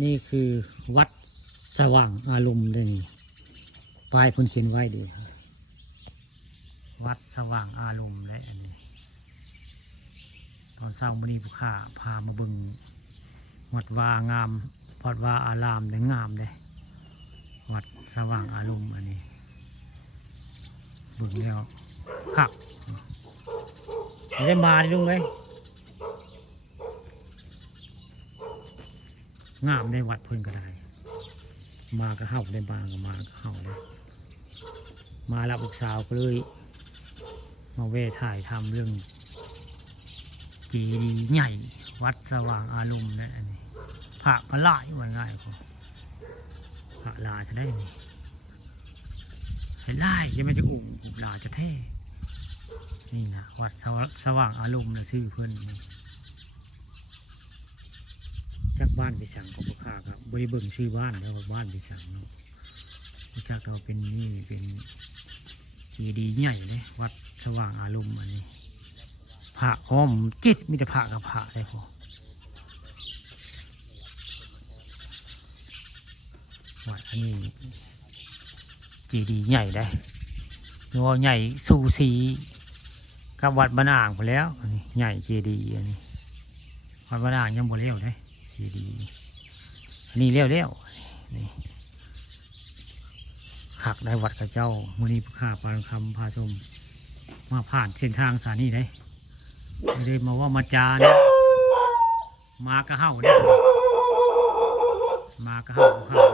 นี่คือวัดสว่างอารมณ์เลยนี่ป้ายเพิ่นเขียนไว้ดีวัดสว่างอารมณ์และอันนี้ตอนเช้ามื้อนี้ผู้ข้าพามาเบิ่งวัดวางามวัดวาอารามได้งามเลยวัดสว่างอารมณ์อันนี้เบิ่งแล้วคักได้มาดิลุงเลยงามในวัดเพิ่นก็ได้มาก็เข้าได้มาก็มาก็เข้าเลยมารับลูกสาวก็เลยมาเวถ่ายทำเรื่องเจดีย์ใหญ่วัดสว่างอารมณ์นั่นอันนี้พระก็หลายว่าง่ายพอพระลาจะได้นี่ให้ไล่ยังไม่จะอุ่มลาจะแท้นี่นะวัดสว่างอารมณ์นะชื่อเพื่อนจากบ้านไปสั่งของพวกข้าครับบริเบิงชื่อบ้านแล้วบ้านไปสั่งเนาะจากเราเป็นนี่เป็นเจดีย์ใหญ่เลยวัดสว่างอารมณ์อันนี้พระอ้อมจิตมีแต่พระกับพระได้พอวัดอันนี้เจดีย์ใหญ่ได้นัวใหญ่สูสีกับวัดบ้านอ่างไปแล้วอันนี้ใหญ่เจดีย์อันนี้วัดบ้านอ่างยังบ่เลี้ยวได้เจดีย์อันนี้เลี้ยวนี่ขักได้วัดกับเจ้ามูนีข้าปานคำพาชมมาผ่านเส้นทางสานี่ได้ไม่ได้มาว่ามาจานะมากระเห่าเนี่ยมากระเห่าข้าว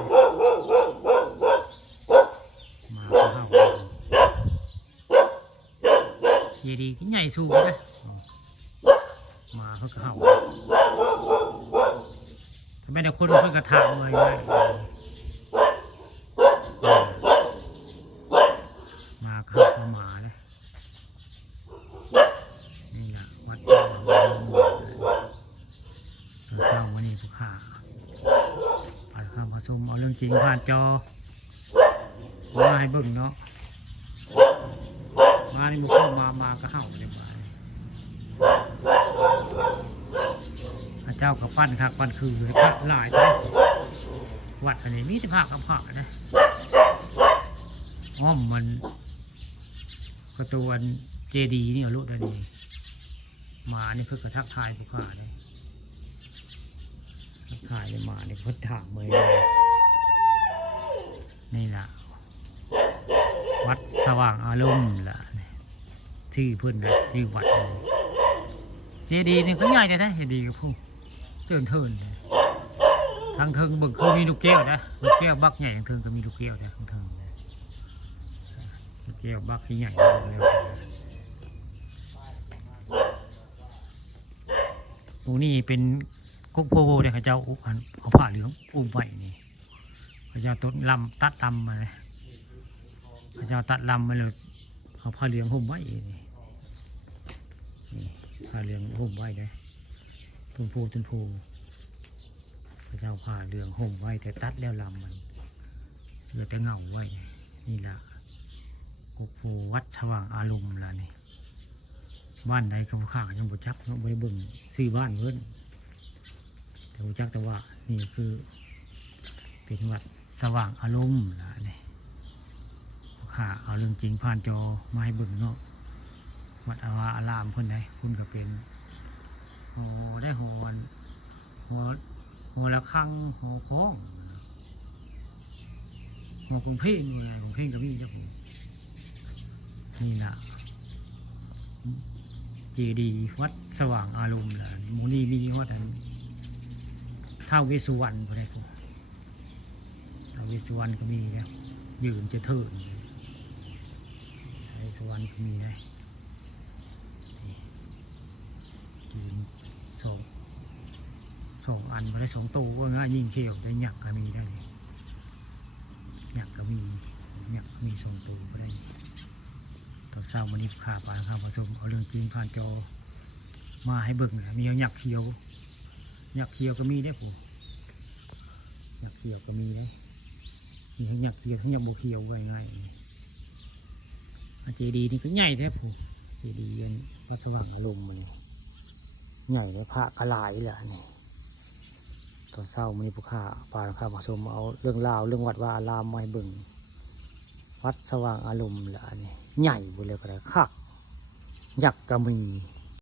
มากระเห่าเจดีย์ใหญ่สูงเลยมาเขากระเห่าทำไมแต่คนเพิ่งกระถางเลยมาเข้ามาเลยนี่แหละวัดเจ้าวันนี้ผู้ข้าผ่านข้ามผสมเอาเรื่องจริงผ่านจอมาให้เบิ่งเนาะมาในบุกเข้ามาก็เข้าเรียบร้อยพระเจ้ากับปั้นครับปั้นคือเลยพระหลายเลยวัดอันนี้มีแต่พระกับพระนะอ้อมมันกระตัวนเจดีย์นี่เอาลุได้ดีมานี่เพื่อกระทักทายผู้ข้าเลยทักทายเลยมาเนี่ยเพื่อถามเลยนี่แหละวัดสว่างอารมณ์ล่ะชื่อเพื่อนนะชื่อวัดเจดีย์นี่ก็ใหญ่แต่เจดีย์กับผู้เทินทางเทิงบึกคือมีลูกแก้วนะลูกแก้วบักใหญ่ทางเทิงก็มีลูกแก้วนะทางเทิงลูกแก้วบักที่ใหญ่เลยโอ้นี่เป็นกุ๊กโพเด็กข้าเจ้าเอาผ้าเหลืองอุ้มไว้นี่ข้าเจ้าต้นลำตัดลำมาเลยข้าเจ้าตัดลำมาเลยเอาผ้าเหลืองห่มไว้นี่ผ้าเหลืองห่มไว้เลยต้นโพพระเจ้าผ้าเหลืองห่มไว้แต่ตัดแล้วลำมันเหลือแต่เงาไว้นี่แหละกุ๊กโพวัดสว่างอารมณ์ล่ะนี่บ้านใดก็ข้างยังบ่จักเนาะบ่ได้เบิ่งซื้อบ้านเพิ่นแต่บ่จักแต่ว่านี่คือเป็นวัดสว่างอารมณ์ล่ะนี่ข้าเอาเรื่องจริงผ่านจอมาให้เบิ่งเนาะวัดอารามเพิ่นได้คุณก็เป็นโอ้ได้หัวละคังหัวโค้งหัวกรุงเทพเลยกรุงเทพก็มีเจ้าผมนี่ล่ะเจดีย์วัดสว่างอารมณ์ล่ะมูนีมีวัดอันท้าวเวสสุวรรณพอได้ผมท้าวเวสสุวรรณก็มีแล้วยืนจะเถิดท้าวเวสสุวรรณก็มีนะยืนสองอันพอได้2 ตัวว่าง่ายยิ่งเขียวได้หยักก็มีได้หยักก็มี2 ตัวก็ได้ตอนเช้าวันนี้ข้าปานข้าวผสมเอาเรื่องจริงผ่านจอมาให้เบิ่งมีหยักเขียวก็มีได้ผมหยักเขียวก็มีได้มีทั้งหยักเขียวทั้งหยักโบเขียวไว้ง่ายเจดีย์นี่ก็ใหญ่แท้ผมเจดีย์วัดสว่างอารมณ์มันใหญ่เลยพระกระลายแหละนี่ต อนเช้ามื้อนี้ผู้ค้าพาข้ามาชมเอาเรื่องราวเรื่องวัดว่าอารามมาให้เบิ่งวัดสว่างอารมณ์ละอันนี้ใหญ่บ่เลยก็ได้คักยักษ์ก็มี